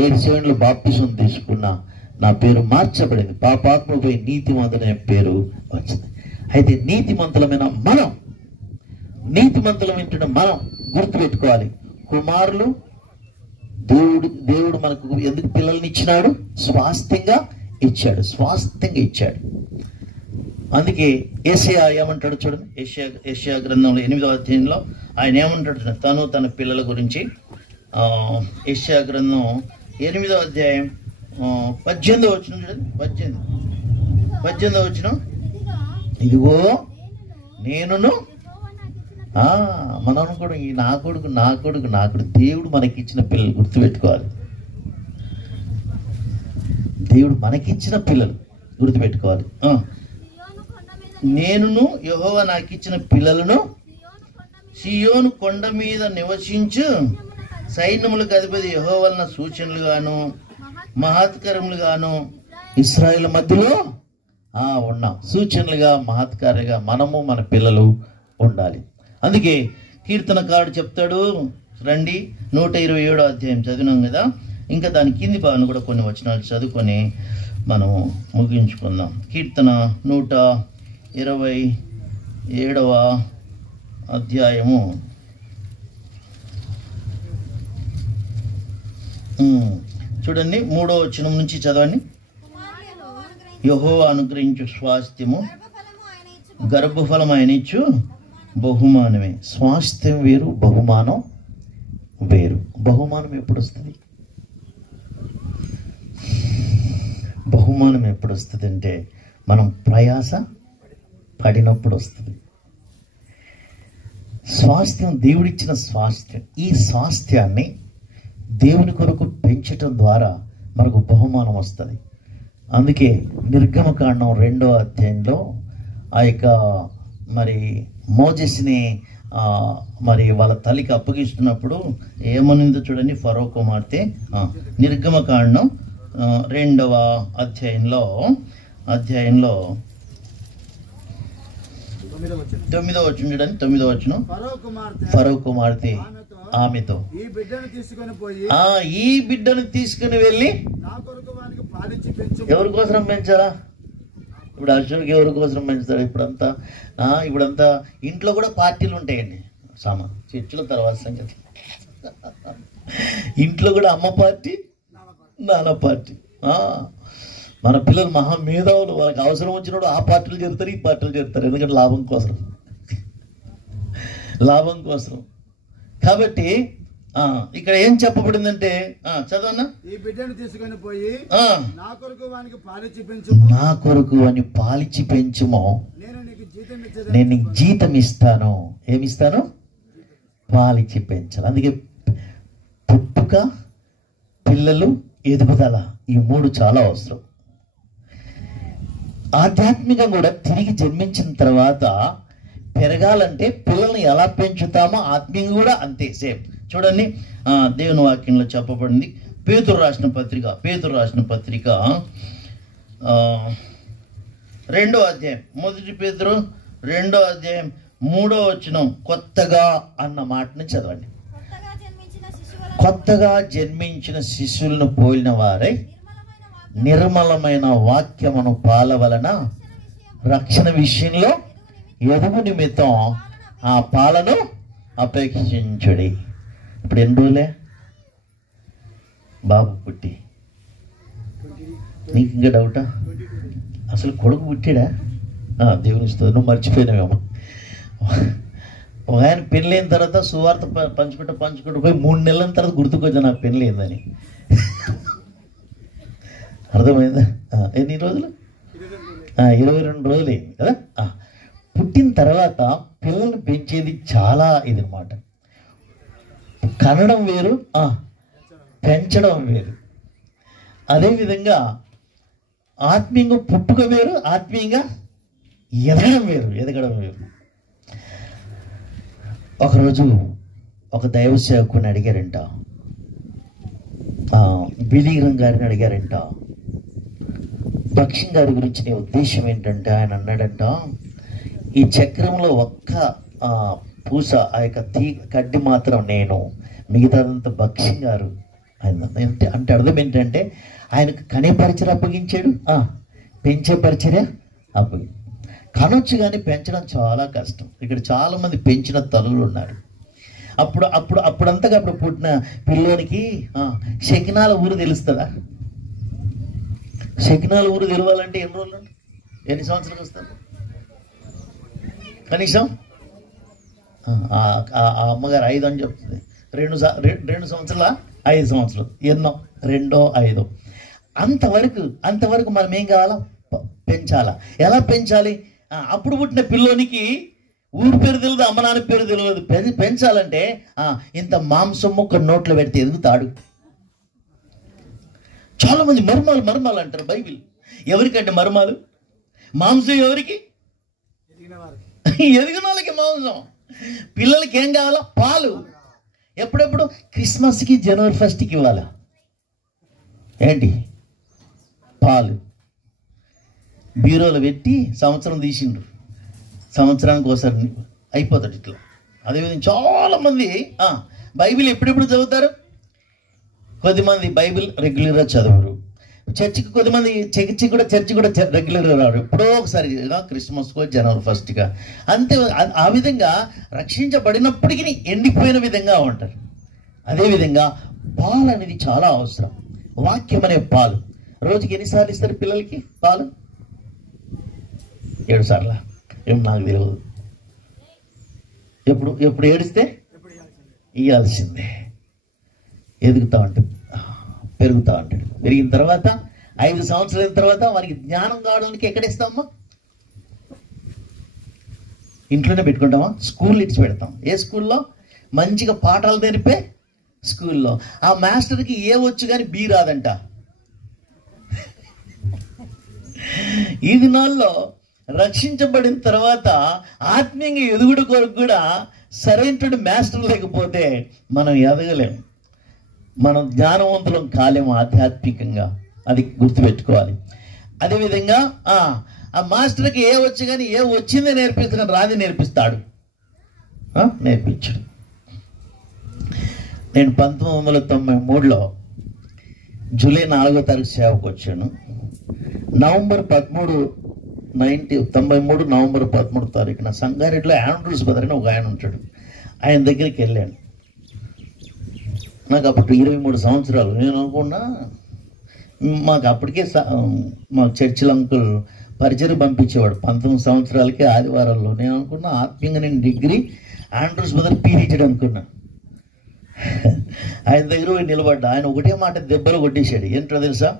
87లో బాప్తిసం తీసుకున్నా. నా పేరు మార్చబడింది. పాపాత్మపై నీతిమంతుడు అనే పేరు వచ్చింది. అయితే నీతిమంతులమైన మనం, నీతిమంతులమైన మనం గుర్తుపెట్టుకోవాలి. కుమారులు దేవుడు మనకు ఎందుకు పిల్లల్ని ఇచ్చినాడు? స్వాస్థ్యంగా ఇచ్చాడు. అందుకే యెషయా ఏమంటాడు చూడండి. యెషయా గ్రంథంలో 8వ అధ్యాయంలో ఆయన ఏమంటాడు తను తన పిల్లల గురించి? యెషయా గ్రంథం 8వ అధ్యాయం 18వ వచనం చూడండి. 18వ వచనం, ఇదిగో నేనును మనం కూడా ఈ నా కొడుకు దేవుడు మనకిచ్చిన పిల్లలు గుర్తుపెట్టుకోవాలి. దేవుడు మనకిచ్చిన పిల్లలు గుర్తుపెట్టుకోవాలి. నేనును యెహోవా నాకిచ్చిన పిల్లలను సియోను కొండ మీద నివసించు సైన్యములకు అధిపతి యెహోవా వలన సూచనలుగాను మహత్కరములుగాను ఇశ్రాయేలు మధ్యలో ఉన్నాం. సూచనలుగా మహత్కారులుగా మనము మన పిల్లలు ఉండాలి. అందుకే కీర్తనకారుడు చెప్తాడు, రండి 127వ అధ్యాయం చదివినాం కదా, ఇంకా దాని కింది భాగం కూడా కొన్ని వచనాలు చదువుకొని మనము ముగించుకుందాం. కీర్తన 127వ అధ్యాయము చూడండి, 3వ వచనం నుంచి చదవండి. యెహోవా అనుగ్రహించు స్వాస్థ్యము గర్భఫలం ఆయన ఇచ్చు బహుమానమే. స్వాస్థ్యం వేరు, బహుమానం వేరు. బహుమానం ఎప్పుడు వస్తుంది? బహుమానం ఎప్పుడు వస్తుంది అంటే మనం ప్రయాస పడినప్పుడు వస్తుంది. స్వాస్థ్యం దేవుడిచ్చిన స్వాస్థ్యం. ఈ స్వాస్థ్యాన్ని దేవుని కొరకు పెంచటం ద్వారా మనకు బహుమానం వస్తుంది. అందుకే నిర్గమకాండం 2వ అధ్యాయంలో ఆ యొక్క మరి మోజెస్ని మరి వాళ్ళ తల్లికి అప్పగిస్తున్నప్పుడు ఏమనిందో చూడండి. ఫరో కుమార్తె నిర్గమకాండం 2వ అధ్యాయంలో 9వ వచనం చూడండి. 9వ వచనం, ఫరో కుమార్తె ఆమెతో ఈ బిడ్డను తీసుకుని వెళ్ళి ఎవరి కోసం పెంచాలా? ఇప్పుడు అర్జునుడికి ఎవరి కోసం పెంచుతాడు? ఇప్పుడంతా ఇంట్లో కూడా పార్టీలు ఉంటాయండి. చర్చిల తర్వాత సంగతి. ఇంట్లో కూడా అమ్మ పార్టీ, నాన్న పార్టీ. మన పిల్లలు మహా మేధావులు. వాళ్ళకి అవసరం వచ్చినప్పుడు ఆ పార్టీలు చేరుతారు, ఈ పార్టీలు చేరుతారు. ఎందుకంటే లాభం కోసం. కాబట్టి ఇక్కడ ఏం చెప్పబడిందంటే చదవన్నా, ఈ బిడ్డను తీసుకొని పోయి నా కొరకు వానికి పాలిచ్చి పెంచుమో, నేను నీకు జీతం ఇస్తాను. ఏమిస్తాను? పాలిచ్చి పెంచాలి. అందుకే పుట్టుక, పిల్లలు, ఎదుగుదల, ఈ 3 చాలా అవసరం. ఆధ్యాత్మికంగా కూడా తిరిగి జన్మించిన తర్వాత పెరగాలంటే పిల్లల్ని ఎలా పెంచుతామో ఆత్మీయంగా కూడా అంతే సేమ్. చూడండి, దేవుని వాక్యంలో చెప్పబడింది. పేతురు రాసిన పత్రిక 2వ అధ్యాయం, 1 పేతురు 2వ అధ్యాయం 3వ వచనం, కొత్తగా అన్న మాటని చదవండి. కొత్తగా జన్మించిన శిశువులను పోలిన వారై నిర్మలమైన వాక్యమును పాలవలన రక్షణ విషయంలో ఎదుగు నిమిత్తం ఆ పాలను అపేక్షించుడి. ఇప్పుడు ఎన్ని రోజులే బాబు పుట్టి? నీకు ఇంకా డౌటా? అసలు కొడుకు పుట్టాడా? దేవుని ఇస్తుంది. నువ్వు మర్చిపోయినావేమో. ఒక ఆయన పెళ్ళైన తర్వాత సువార్త పంచుకుంటూ పోయి 3 నెలల తర్వాత గుర్తుకొచ్చా నాకు పెళ్ళైందని. అర్థమైందా? ఎన్ని రోజులు? 22 రోజులు అయింది కదా. పుట్టిన తర్వాత పిల్లల్ని పెంచేది చాలా ఇది అనమాట. కనడం వేరు, పెంచడం వేరు. అదేవిధంగా ఆత్మీయంగా పుట్టుక వేరు, ఆత్మీయంగా ఎదగడం వేరు. ఒకరోజు ఒక దైవ సేవకుని అడిగారంట, బిలీగ్రం గారిని అడిగారంట, భక్ష్యం గారి గురించి నీ ఉద్దేశం ఏంటంటే ఆయన అన్నాడంట, ఈ చక్రంలో ఒక్క పూస ఆ యొక్క కడ్డి మాత్రం నేను, మిగతాదంతా భక్ష్యం గారు ఆయన. అంటే అర్థం ఏంటంటే ఆయనకు కనే పరిచయం అప్పగించాడు, పెంచే పరిచర్య కనొచ్చు, కానీ పెంచడం చాలా కష్టం. ఇక్కడ చాలామంది పెంచిన తల్లులు ఉన్నారు. అప్పుడంతగా పుట్టిన పిల్లోనికి శకినాల ఊరు తెలుస్తుందా? శకినాల ఊరు తెలవాలంటే ఎన్ని రోజులు, ఎన్ని సంవత్సరాలకు వస్తారు? కనీసం ఆ అమ్మగారు 5 అని చెప్తుంది. 2 సంవత్సరాల 5 సంవత్సరాలు, ఎన్నో 2, 5 అంతవరకు మనం ఏం కావాలా? పెంచాలా. ఎలా పెంచాలి? అప్పుడు పుట్టిన పిల్లోనికి ఊరి పేరు తెలియదు, అమ్మ నాన్న పేరు తెలియదు. పెంచాలంటే ఇంత మాంసం ముక్క నోట్లో పెడితే ఎదుగుతాడు. చాలా మంది మర్మాలు అంటారు బైబిల్. ఎవరికంటే మర్మాలు? మాంసం ఎవరికి? ఎదిగిన వాళ్ళకి మాంసం. పిల్లలకి ఏం కావాలా? పాలు. ఎప్పుడెప్పుడు క్రిస్మస్కి జనవరి 1కి ఇవ్వాలా ఏంటి? పాలు బీరోలో పెట్టి సంవత్సరం తీసిండ్రు, సంవత్సరానికి ఒకసారి అయిపోతాడు ఇట్లా. అదేవిధంగా చాలామంది బైబిల్ ఎప్పుడెప్పుడు చదువుతారు. కొద్దిమంది బైబిల్ రెగ్యులర్గా చదవరు. చర్చికి కొద్దిమంది చర్చి కూడా రెగ్యులర్గా రాడు, ఎప్పుడో ఒకసారి క్రిస్మస్కో జనవరి 1గా అంతే. ఆ విధంగా రక్షించబడినప్పటికీ ఎండిపోయిన విధంగా ఉంటారు. అదేవిధంగా పాలు అనేది చాలా అవసరం. వాక్యం అనే పాలు రోజుకి ఎన్నిసార్లు ఇస్తారు పిల్లలకి పాలు? 7 సార్లు ఏం నాకు తెలియదు. ఎప్పుడు ఏడిస్తే ఇవ్వాల్సిందే. ఎదుగుతూ ఉంటుంది, పెరుగుతూ ఉంటాడు. పెరిగిన తర్వాత 5 సంవత్సరాల తర్వాత వారికి జ్ఞానం కావడానికి ఎక్కడిస్తామా? ఇంట్లోనే పెట్టుకుంటామా? స్కూల్ ఇచ్చి పెడతాం. ఏ స్కూల్లో? మంచిగా పాఠాలు నేర్పే స్కూల్లో. ఆ మాస్టర్కి ఏ వచ్చు కానీ బి రాదంట. ఈ దినాల్లో రక్షించబడిన తర్వాత ఆత్మీయంగా ఎదుగుడు కొరకు కూడా సరైన మాస్టర్ లేకపోతే మనం ఎదగలేము, మనం జ్ఞానవంతులం కాలేము ఆధ్యాత్మికంగా. అది గుర్తుపెట్టుకోవాలి. అదేవిధంగా ఆ మాస్టర్కి ఏ వచ్చు కానీ ఏ వచ్చిందే నేర్పిస్తాడు, రాది నేర్పిస్తాడు, నేర్పించాడు. నేను 1993లో జూలై 4వ తారీఖు సేవకు వచ్చాను. నవంబర్ 13 1993 నవంబర్ 13 తారీఖున సంగారెడ్డిలో ఆండ్రూస్ బ్రదర్ అని ఒక ఆయన ఉంటాడు. ఆయన దగ్గరికి వెళ్ళాను. నాకు అప్పుడు 23 సంవత్సరాలు. నేను అనుకున్నా మాకు అప్పటికే మా చర్చిల అంకుల్ పరిచయం పంపించేవాడు 19 సంవత్సరాలకే ఆదివారాల్లో. నేను అనుకున్నా ఆత్మీయంగా నేను డిగ్రీ, ఆండ్రూస్ బ్రదర్ పీహెచ్డీ అనుకున్నా. ఆయన దగ్గర పోయి నిలబడ్డా. ఆయన ఒకటే మాట దెబ్బలు కొట్టేశాడు. ఏంటో తెలుసా?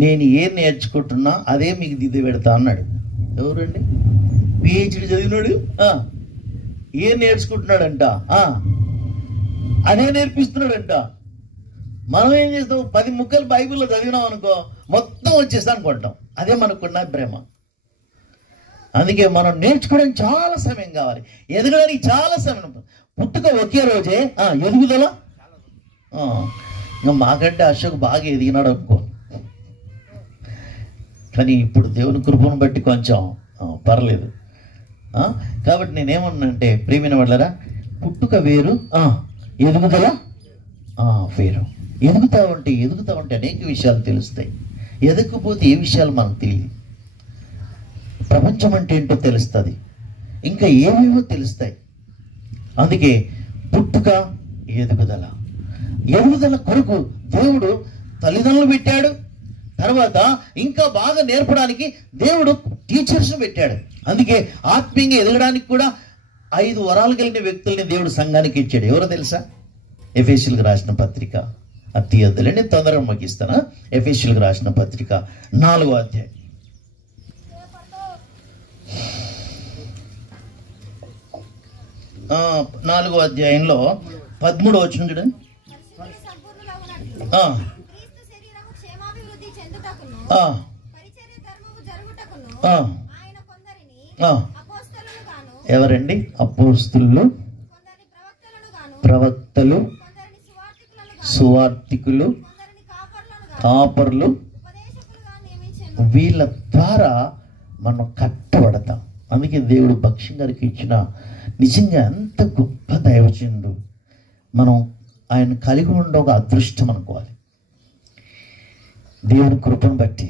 నేను ఏం నేర్చుకుంటున్నా అదే మీకు దిద్దు పెడతా అన్నాడు. ఎవరండి? పిహెచ్డి చదివినాడు. ఏం నేర్చుకుంటున్నాడంట అదే నేర్పిస్తున్నాడంట. మనం ఏం చేస్తాం? 10 ముక్కలు బైబిల్లో చదివినాం అనుకో, మొత్తం వచ్చేస్తా అనుకుంటాం. అదే మనకున్న ప్రేమ. అందుకే మనం నేర్చుకోవడానికి చాలా సమయం కావాలి, ఎదగడానికి చాలా సమయం. పుట్టుక ఒకే రోజే, ఎదుగుదల ఇంకా మాకంటే అశోక్ బాగా ఎదిగినాడు అనుకో. కానీ ఇప్పుడు దేవుని కృపను బట్టి కొంచెం పర్లేదు. కాబట్టి నేనేమన్నానంటే, ప్రియమైన వాళ్ళరా, పుట్టుక వేరు, ఎదుగుదల వేరు. ఎదుగుతా ఉంటే అనేక విషయాలు తెలుస్తాయి. ఎదగకపోతే ఏ విషయాలు మనకు తెలియదు. ప్రపంచం అంటే ఏంటో తెలుస్తుంది, ఇంకా ఏవేవో తెలుస్తాయి. అందుకే పుట్టుక, ఎదుగుదల కొరకు దేవుడు తల్లిదండ్రులు పెట్టాడు. తర్వాత ఇంకా బాగా నేర్పడానికి దేవుడు టీచర్స్ పెట్టాడు. అందుకే ఆత్మీయంగా ఎదగడానికి కూడా 5 వరాలు కలిగిన వ్యక్తుల్ని దేవుడు సంఘానికి ఇచ్చాడు. ఎవరో తెలుసా? ఎఫెసీయులకు రాసిన పత్రిక అతి అద్దులండి, తొందరగా ముగిస్తాను. ఎఫెసీయులకు రాసిన పత్రిక 4వ అధ్యాయం. నాలుగో అధ్యాయంలో 13వ వచనం చూడండి. ఎవరండి? అపోస్తలులు, ప్రవక్తలు, సువార్తికులు, కాపర్లు, వీళ్ళ ద్వారా మనం కట్టబడతాం. అందుకే దేవుడు భక్ష్యం గారికి ఇచ్చిన నిజంగా ఎంత గొప్ప దైవజనుడు. మనం ఆయన కలిగి ఉండే ఒక అదృష్టం అనుకోవాలి దేవుడి కృపను బట్టి.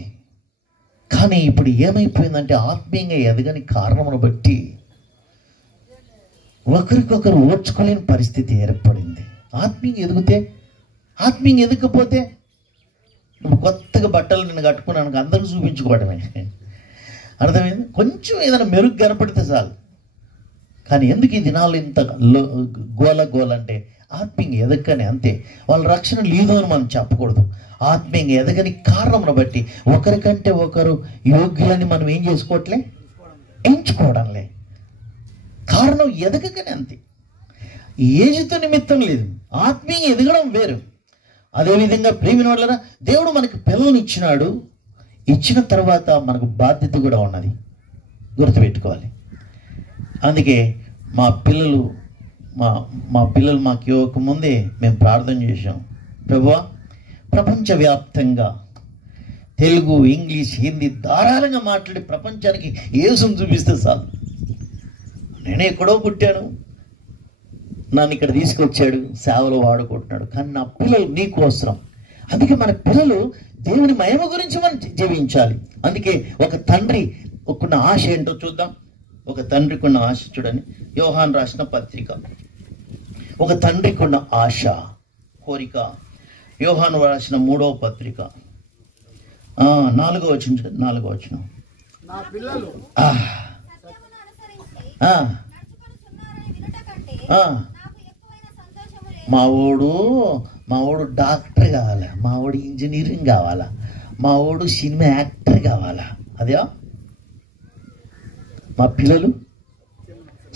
కానీ ఇప్పుడు ఏమైపోయిందంటే, ఆత్మీయంగా ఎదగని కారణమును బట్టి ఒకరికొకరు ఓర్చుకోలేని పరిస్థితి ఏర్పడింది. ఆత్మీయంగా ఎదగకపోతే నువ్వు కొత్తగా బట్టలు నిన్ను కట్టుకున్నాను అందరికి చూపించుకోవడమే. అర్థమైంది? కొంచెం ఏదైనా మెరుగు కనపడితే చాలు. కానీ ఎందుకు ఈ దినాలు ఇంత గోల అంటే, ఆత్మీయంగా ఎదగని అంతే. వాళ్ళ రక్షణ లేదు అని మనం చెప్పకూడదు. ఆత్మీయంగా ఎదగని కారణమును బట్టి ఒకరికంటే ఒకరు యోగ్యులని మనం ఏం చేసుకోవట్లే, ఎంచుకోవడంలే. కారణం ఎదగకనే అంతే. ఏజ్తో నిమిత్తం లేదు, ఆత్మీయంగా ఎదగడం వేరు. అదేవిధంగా ప్రియమైన వాళ్ళ దేవుడు మనకి పిల్లల్ని ఇచ్చినాడు. ఇచ్చిన తర్వాత మనకు బాధ్యత కూడా ఉన్నది, గుర్తుపెట్టుకోవాలి. అందుకే మా పిల్లలు మా మా పిల్లలు మాకు ఇవ్వకముందే మేము ప్రార్థన చేశాం, ప్రభువా ప్రపంచవ్యాప్తంగా తెలుగు, ఇంగ్లీష్, హిందీ ధారాళంగా మాట్లాడి ప్రపంచానికి యేసుని చూపిస్తే చాలు. నేను ఎక్కడో పుట్టాను, నన్ను ఇక్కడ తీసుకొచ్చాడు, సేవలో వాడుకుంటున్నాడు, కానీ నా పిల్లలు నీకు అవసరం. అందుకే మన పిల్లలు దేవుని మహిమ గురించి మనం జీవించాలి. అందుకే ఒక తండ్రి ఒక్కున్న ఆశ ఏంటో చూద్దాం. ఒక తండ్రికి ఉన్న ఆశ చూడండి, యోహాన్ రాసిన పత్రిక. ఒక తండ్రికి ఉన్న ఆశ, కోరిక, యోహాను రాసిన 3వ పత్రిక 4వ వచనం చూడండి. 4వ వచనం, మావోడు డాక్టర్ కావాలా, మావోడు ఇంజనీరింగ్ కావాలా, మావోడు సినిమా యాక్టర్ కావాలా. అదే మా పిల్లలు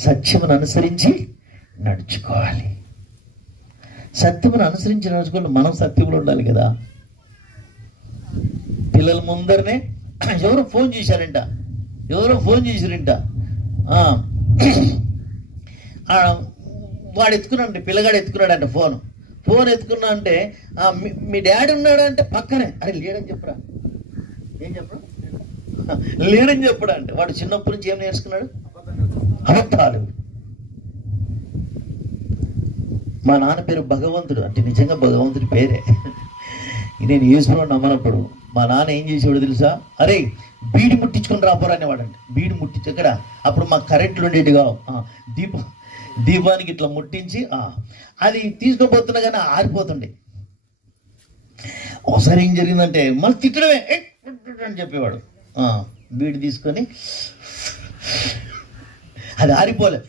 సత్యమును అనుసరించి నడుచుకోవాలి. సత్యమును అనుసరించి నడుచుకోవాలి. మనం సత్యంలో ఉండాలి కదా. పిల్లల ముందరనే ఎవరో ఫోన్ చేశారంట, వాడు ఎత్తుకున్నాడు, పిల్లగాడు ఎత్తుకున్నాడంట ఫోన్ ఎత్తుకున్నా అంటే మీ డాడీ ఉన్నాడు అంటే పక్కనే, అరే లేడని చెప్పరా, ఏం చెప్పరా, లేడని చెప్పడా అంటే వాడు చిన్నప్పటి నుంచి ఏం నేర్చుకున్నాడు? అబద్ధాలు. మా నాన్న పేరు భగవంతుడు, అంటే నిజంగా భగవంతుడి పేరే. నేను యేసును నమ్మనప్పుడు మా నాన్న ఏం చేసేవాడు తెలుసా? అరే బీడి ముట్టించుకొని రాపోరా అనేవాడంటే. బీడి ముట్టించి ఎక్కడ, అప్పుడు మాకు కరెంట్లు ఉండేటిగా, దీపానికి ఇట్లా ముట్టించి అది తీసుకోబోతున్నా కానీ ఆరిపోతుండే. ఒకసారి ఏం జరిగిందంటే మళ్ళీ తిట్టడమే అని చెప్పేవాడు. బీడి తీసుకొని అది ఆరిపోలే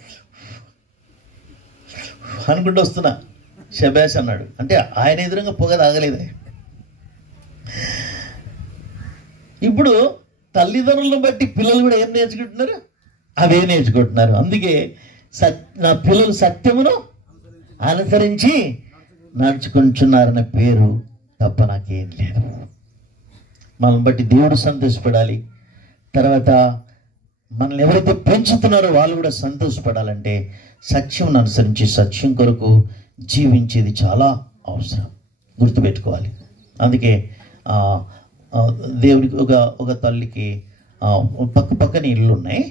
అనుకుంటూ వస్తున్నా, శబాష్ అన్నాడు. అంటే ఆయన ఎదురుగా పొగ తాగలేదే. ఇప్పుడు తల్లిదండ్రులను బట్టి పిల్లలు కూడా ఏం నేర్చుకుంటున్నారు? అవే నేర్చుకుంటున్నారు. అందుకే నా పిల్లలు సత్యమును అనుసరించి నడుచుకుంటున్నారన్న పేరు తప్ప నాకేం లేదు. మనం బట్టి దేవుడు సంతోషపడాలి. తర్వాత మనల్ని ఎవరైతే పెంచుతున్నారో వాళ్ళు కూడా సంతోషపడాలంటే సత్యం అనుసరించి సత్యం కొరకు జీవించేది చాలా అవసరం, గుర్తుపెట్టుకోవాలి. అందుకే దేవునికి ఒక తల్లికి పక్కన ఇళ్ళు ఉన్నాయి.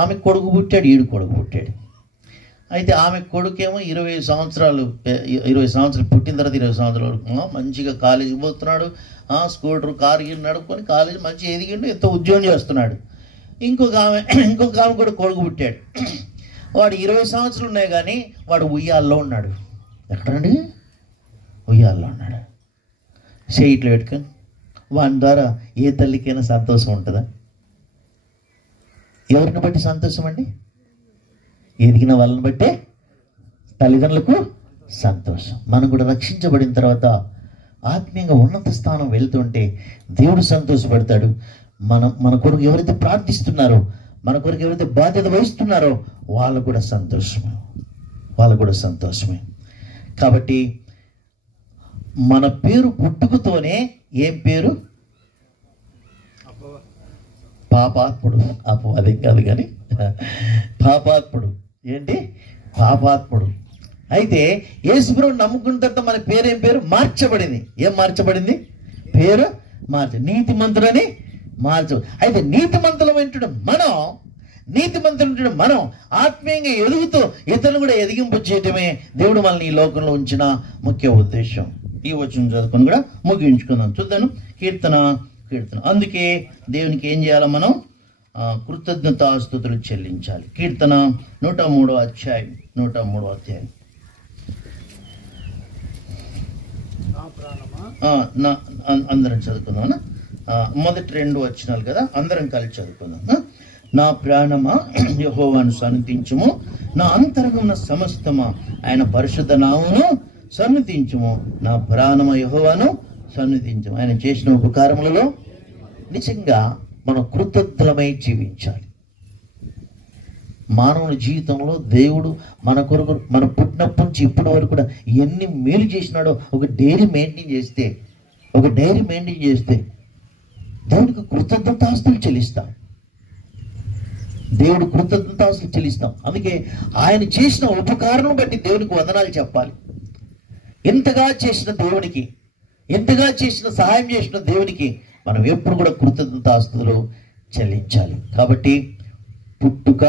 ఆమె కొడుకు పుట్టాడు, ఈడు కొడుకు పుట్టాడు. అయితే ఆమె కొడుకేమో 20 సంవత్సరాలు పుట్టిన తర్వాత 20 సంవత్సరాల వరకు మంచిగా కాలేజీకి పోతున్నాడు, స్కూటర్ కారు నడుపుకొని కాలేజీ మంచిగా ఎదిగిండు, ఎంతో ఉద్యోగం చేస్తున్నాడు. ఇంకొక ఆమె కూడా కొడుకు పుట్టాడు. వాడు 20 సంవత్సరాలు ఉన్నాయి కానీ వాడు ఉయ్యాల్లో ఉన్నాడు. ఎక్కడండి? ఉయ్యాల్లో ఉన్నాడు. చేయిట్లు పెట్టుకొని. వాని ద్వారా ఏ తల్లికైనా సంతోషం ఉంటుందా? ఎవరిని బట్టి సంతోషం అండి? ఎదిగిన వాళ్ళని బట్టే తల్లిదండ్రులకు సంతోషం. మనం కూడా రక్షించబడిన తర్వాత ఆత్మీయంగా ఉన్నత స్థానం వెళ్తుంటే దేవుడు సంతోషపడతాడు. మన కొరకు ఎవరైతే ప్రార్థిస్తున్నారో, మన కొరకు ఎవరైతే బాధ్యత వహిస్తున్నారో వాళ్ళకు కూడా సంతోషమే. కాబట్టి మన పేరు పుట్టుకతోనే ఏం పేరు? పాపాత్ముడు. అపవాదం కాదు కానీ పాపాత్ముడు. ఏంటి? పాపాత్ముడు. అయితే యేసుప్రభువుని నమ్ముకున్న తర్వాత మన పేరేం పేరు మార్చబడింది. ఏం మార్చబడింది? పేరు నీతిమంతుడని అయితే నీతిమంతులు మనం ఆత్మీయంగా ఎదుగుతూ ఇతరులు కూడా ఎదిగింపు చేయటమే దేవుడు మనల్ని ఈ లోకంలో ఉంచిన ముఖ్య ఉద్దేశం. ఈ వచనం చదువుకొని కూడా ముగించుకుందాం. చూద్దాను కీర్తన. అందుకే దేవునికి ఏం చేయాలి? మనం కృతజ్ఞతాస్తుతులు చెల్లించాలి. కీర్తన 103వ అధ్యాయం. అందరం చదువుకుందాం. మొదటి 2 వచనాలు కదా, అందరం కలిసి చదువుకుందాం. నా ప్రాణమా యెహోవాను సన్నిధించుము, నా అంతరంగమున సమస్తమా ఆయన పరిశుద్ధ నామమును సన్నిధించుము. నా ప్రాణమ యెహోవాను సన్నిధించుము. ఆయన చేసిన ఉపకారములలో నిజంగా మనం కృతజ్ఞులమై జీవించాలి. మానవుని జీవితంలో దేవుడు మన కొరకు మన పుట్టినప్పటి నుంచి ఇప్పటి వరకు కూడా ఎన్ని మేలు చేసినాడో ఒక డైరీ మెయింటైన్ చేస్తే దేవుడికి కృతజ్ఞతాస్తులు చెల్లిస్తాం. దేవుడు కృతజ్ఞతాస్తులు చెల్లిస్తాం. అందుకే ఆయన చేసిన ఉపకారం బట్టి దేవునికి వందనాలు చెప్పాలి. ఎంతగా చేసిన దేవునికి, ఎంతగా చేసిన సహాయం చేసిన దేవునికి మనం ఎప్పుడు కూడా కృతజ్ఞతాస్తులు చెల్లించాలి. కాబట్టి పుట్టుక,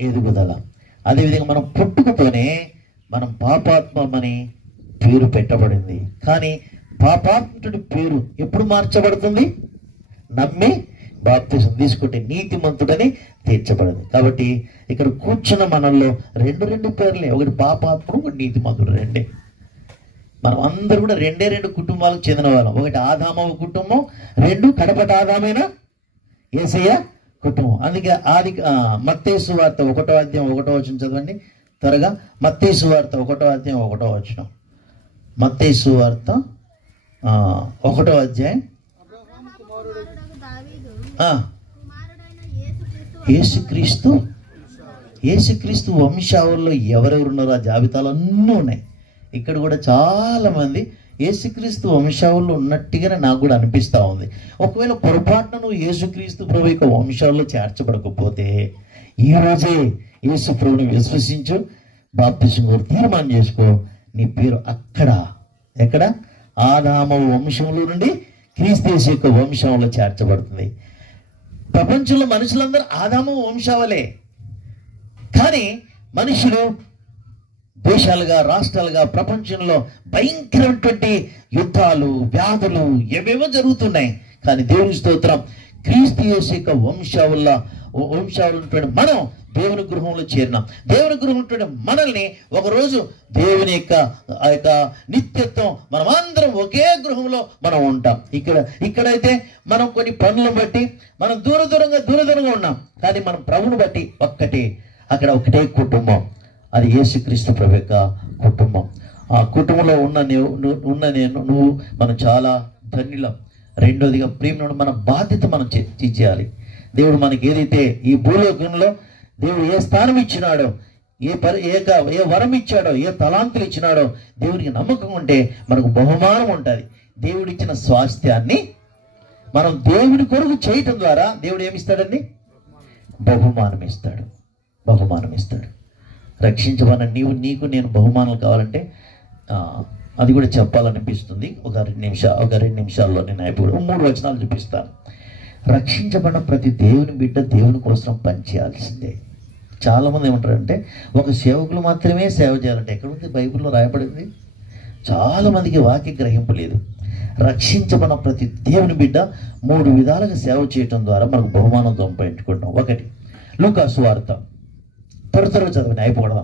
ఎదుగుదల. అదేవిధంగా మనం పుట్టుకతోనే మనం పాపాత్మని పేరు పెట్టబడింది. కానీ పాపాత్ముడి పేరు ఎప్పుడు మార్చబడుతుంది? నమ్మి బాప్తిసం తీసుకుంటే నీతిమంతుడని తీర్చబడింది. కాబట్టి ఇక్కడ కూర్చున్న మనల్లో రెండు పేర్లే, ఒకటి పాపాత్ముడు, ఒకటి నీతిమంతుడు. రెండే. మనం అందరూ కూడా రెండు కుటుంబాలకు చెందిన వాళ్ళం. ఒకటి ఆదామవ కుటుంబం, రెండు కడపట ఆదామైన యేసయ్య కుటుంబం. అందుకే మత్తయి సువార్త 1వ అధ్యాయం 1వ వచనం చదవండి త్వరగా. మత్తయి సువార్త 1వ అధ్యాయం 1వ వచనం. మత్తయి సువార్త 1వ అధ్యాయం. యేసుక్రీస్తు వంశావళిలో ఎవరెవరున్నారో ఆ జాబితాలు అన్నీ ఉన్నాయి. ఇక్కడ కూడా చాలా మంది యేసుక్రీస్తు వంశావళిలో ఉన్నట్టుగానే నాకు కూడా అనిపిస్తూ ఉంది. ఒకవేళ పొరపాటున నువ్వు యేసుక్రీస్తు ప్రభు యొక్క వంశావళిలో చేర్చబడకపోతే ఈ రోజే యేసు ప్రభుని విశ్వసించు, బాప్తిసం కోరి తీర్మానం చేసుకో. నీ పేరు ఎక్కడ ఆదామ వంశంలో నుండి క్రీస్తు యేసు యొక్క వంశంలో చేర్చబడుతుంది. ప్రపంచంలో మనుషులందరూ ఆదామ వంశావళే. కానీ మనుషులు దేశాలుగా, రాష్ట్రాలుగా, ప్రపంచంలో భయంకరమైనటువంటి యుద్ధాలు, వ్యాధులు ఏవేవో జరుగుతున్నాయి. కానీ దేవుని స్తోత్రం, క్రీస్తు యేసు యొక్క వంశావళిలో మనం దేవుని గృహంలో చేరినాం. దేవుని గృహంలో మనల్ని ఒకరోజు దేవుని యొక్క నిత్యత్వం మనం అందరం ఒకే గృహంలో మనం ఉంటాం. ఇక్కడైతే మనం కొన్ని పనులను బట్టి మనం దూరంగా ఉన్నాం. కానీ మనం ప్రభుని బట్టి అక్కడ ఒకటే కుటుంబం. అది యేసుక్రీస్తు ప్రభు యొక్క కుటుంబం. ఆ కుటుంబంలో ఉన్న నువ్వు మనం చాలా ధన్యులం. రెండోదిగా ప్రేమ, మన బాధ్యత మనం చేయాలి. దేవుడు మనకి ఏదైతే ఈ భూలోకంలో దేవుడు ఏ స్థానం ఇచ్చినాడో, ఏ వరం ఇచ్చాడో, ఏ తలాంతులు ఇచ్చినాడో, దేవుడికి నమ్మకం ఉంటే మనకు బహుమానం ఉంటుంది. దేవుడిచ్చిన స్వాస్థ్యాన్ని మనం దేవుడి కొరకు చేయటం ద్వారా దేవుడు ఏమిస్తాడండి? బహుమానం ఇస్తాడు. రక్షించబడిన నీకు నేను బహుమానాలు కావాలంటే అది కూడా చెప్పాలనిపిస్తుంది. ఒక రెండు నిమిషాల్లో నేను అయిపోయి 3 వచనాలు చూపిస్తాను. రక్షించబడిన ప్రతి దేవుని బిడ్డ దేవుని కోసం పనిచేయాల్సిందే. చాలామంది ఏమంటారంటే ఒక సేవకులు మాత్రమే సేవ చేయాలంటే ఎక్కడుంది? బైబిల్లో రాయబడింది. చాలామందికి వాక్య గ్రహింపు లేదు. రక్షించబడిన ప్రతి దేవుని బిడ్డ 3 విధాలుగా సేవ చేయటం ద్వారా మనకు బహుమానం సంపాదించుకుంటాం. ఒకటి లూకా సువార్త, త్వరగా చదవండి అయిపోవడం.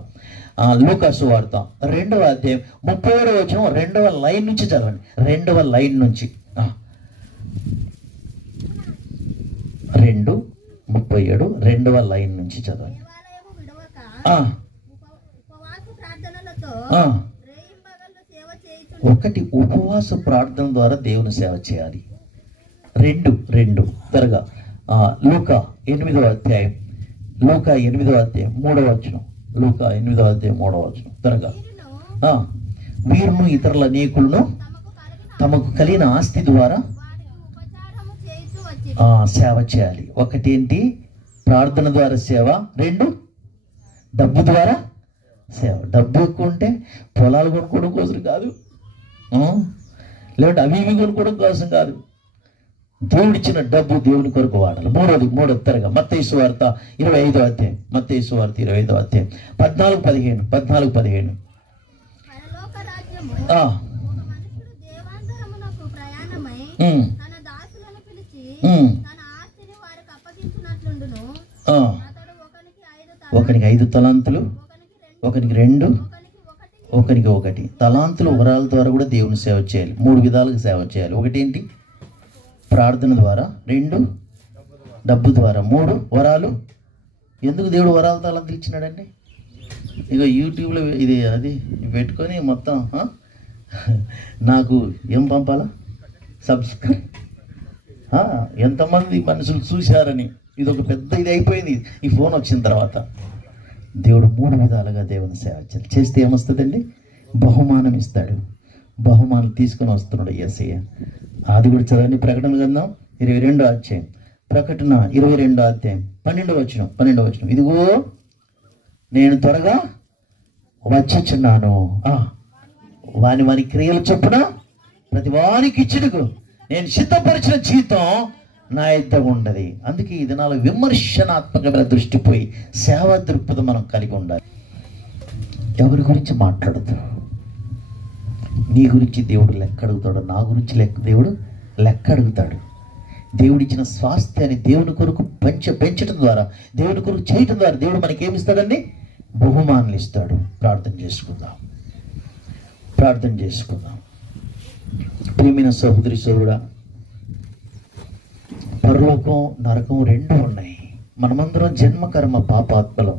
లూకా సువార్త 2వ అధ్యాయం 37వ వచనం 2వ లైన్ నుంచి చదవండి. 2వ లైన్ నుంచి 2:37 2వ లైన్ నుంచి చదవండి. ఒకటి ఉపవాస ప్రార్థన ద్వారా దేవుని సేవ చేయాలి. రెండు త్వరగా లూకా 8వ అధ్యాయం 3వ వచనం. లూకా 8వ అధ్యాయం 3వ వచనం త్వరగా. వీరును ఇతరుల అనేకులను తమకు కలిగిన ఆస్తి ద్వారా సేవ చేయాలి. ఒకటేంటి? ప్రార్థన ద్వారా సేవ. 2 డబ్బు ద్వారా సేవ. డబ్బు ఎక్కువ ఉంటే పొలాలు కొనుక్కోవడం కోసం కాదు, లేదంటే అవి కొనుక్కోవడం కోసం కాదు. దేవుడిచ్చిన డబ్బు దేవుని కొరకు వాడాలి. మూడోది త్వరగా మత్తయి సువార్త 25వ అధ్యాయం. మత్తయి సువార్త 25వ అధ్యాయం 14-15. ఒకనికి 5 తలాంతులు, ఒకనికి 2, ఒకనికి 1. తలాంతులు వరాల ద్వారా కూడా దేవుని సేవ చేయాలి. 3 విధాలుగా సేవ చేయాలి. ఒకటేంటి? ప్రార్థన ద్వారా. 2 డబ్బు ద్వారా. 3 వరాలు. ఎందుకు దేవుడు వరాల తలాంతులు ఇచ్చినాడండి? ఇక యూట్యూబ్లో అది పెట్టుకొని మొత్తం నాకు ఏం పంపాలా? సబ్స్క్రైబ్. ఎంతమంది మనుషులు చూశారని ఇది ఒక పెద్ద ఇది అయిపోయింది ఈ ఫోన్ వచ్చిన తర్వాత. దేవుడు 3 విధాలుగా దేవుని సేవ చేస్తే ఏమొస్తుందండి? బహుమానం ఇస్తాడు. బహుమానం తీసుకొని వస్తున్నాడు యేసయ్య. అది కూడా చదవండి. ప్రకటన గ్రంథం 22వ అధ్యాయం ప్రకటన 22వ అధ్యాయం 12వ వచనం. ఇదిగో నేను త్వరగా వచ్చుచున్నాను, వాని క్రియలు చొప్పున ప్రతి వానికి ఇచ్చుటకు నేను సిద్ధపరిచిన జీతం నా యుద్ధ ఉండదు. అందుకే ఈ దినాల విమర్శనాత్మకమైన దృష్టి పోయి సేవా దృక్పథం మనం కలిగి ఉండాలి. ఎవరి గురించి మాట్లాడదు? నీ గురించి దేవుడు లెక్క అడుగుతాడు, నా గురించి దేవుడు లెక్క అడుగుతాడు. దేవుడిచ్చిన స్వాస్థ్యాన్ని దేవుని కొరకు పెంచడం ద్వారా, దేవుని కొరకు చేయటం ద్వారా దేవుడు మనకేమిస్తాడండి? బహుమానులు ఇస్తాడు. ప్రార్థన చేసుకుందాం. ప్రియమైన సహోదరి సోదరుడా, పరలోకం నరకం రెండు ఉన్నాయి. మనమందరం జన్మకర్మ పాపాత్మలం.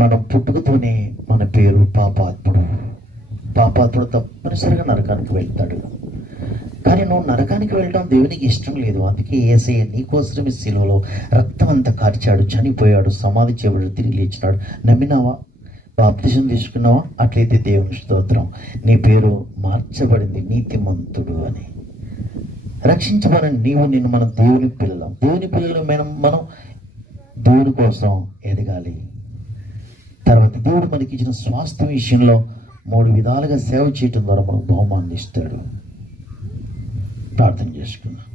మనం పుట్టుకతోనే మన పేరు పాపాత్ముడు తప్పనిసరిగా నరకానికి వెళ్తాడు. కానీ నువ్వు నరకానికి వెళ్ళడం దేవునికి ఇష్టం లేదు. అందుకే యేసయ్య నీకోసం ఈ శిలువలో రక్తం అంతా కార్చాడు, చనిపోయాడు, సమాధి చేయబడి తిరిగి లేచినాడు. నమ్మినావా? బాప్తిజం తీసుకున్నావా? అట్లయితే దేవుని స్తోత్రం, నీ పేరు మార్చబడింది నీతిమంతుడు అని. రక్షించబడిన నిన్ను మనం దేవుని పిల్లలు మనం దేవుని కోసం ఎదగాలి. తర్వాత దేవుడు మనకి ఇచ్చిన స్వాస్థ్యం విషయంలో 3 విధాలుగా సేవ చేయటం ద్వారా మనకు బహుమానం ఇస్తాడు. ప్రార్థన చేసుకుందాం.